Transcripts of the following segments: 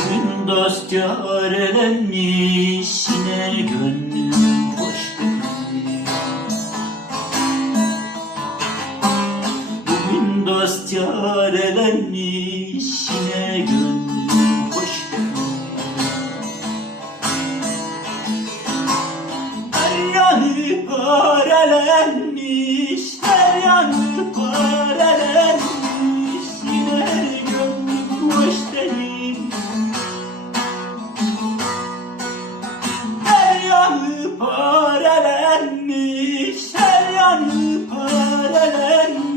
Bugün dost yar yarelenmiş yine gönlüm boş benim Bugün dost yar yarelenmiş yine gönlüm boş benim Her yanı parelenmiş her yanı parelenmiş her yanı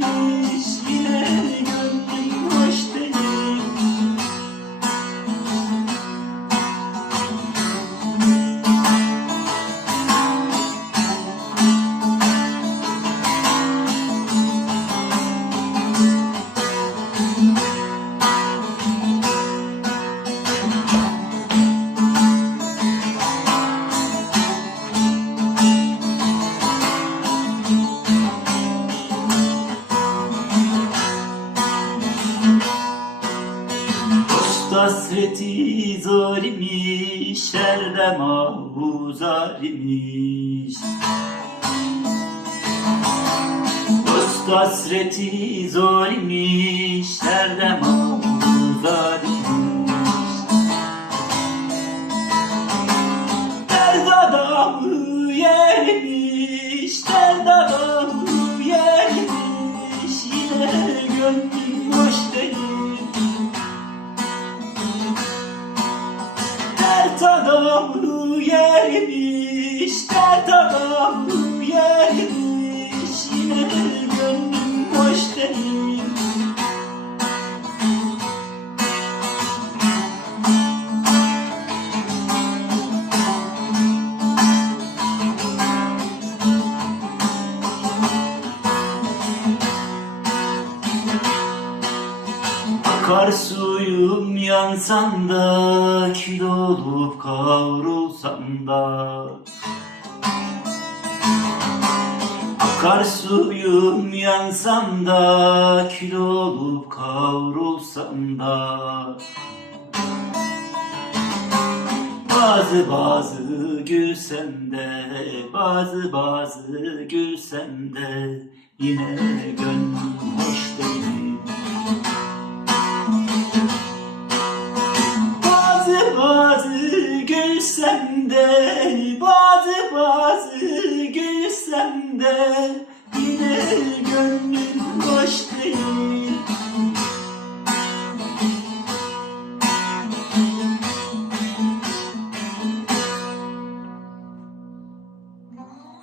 hasreti zor imiş, erde mahuzar imiş. Dost hasreti zor imiş, erde Dert adamı yermiş, dert adamı yermiş Akar suyum yansan da Kül olup kavrulsam da. Akar suyum yansam da Kül olup kavrulsam da. Bazı bazı gülsem de Bazı bazı gülsem de Yine gönlüm hoş Gelirsem de bazı bazı gelirsem de Yine gönlüm boş değil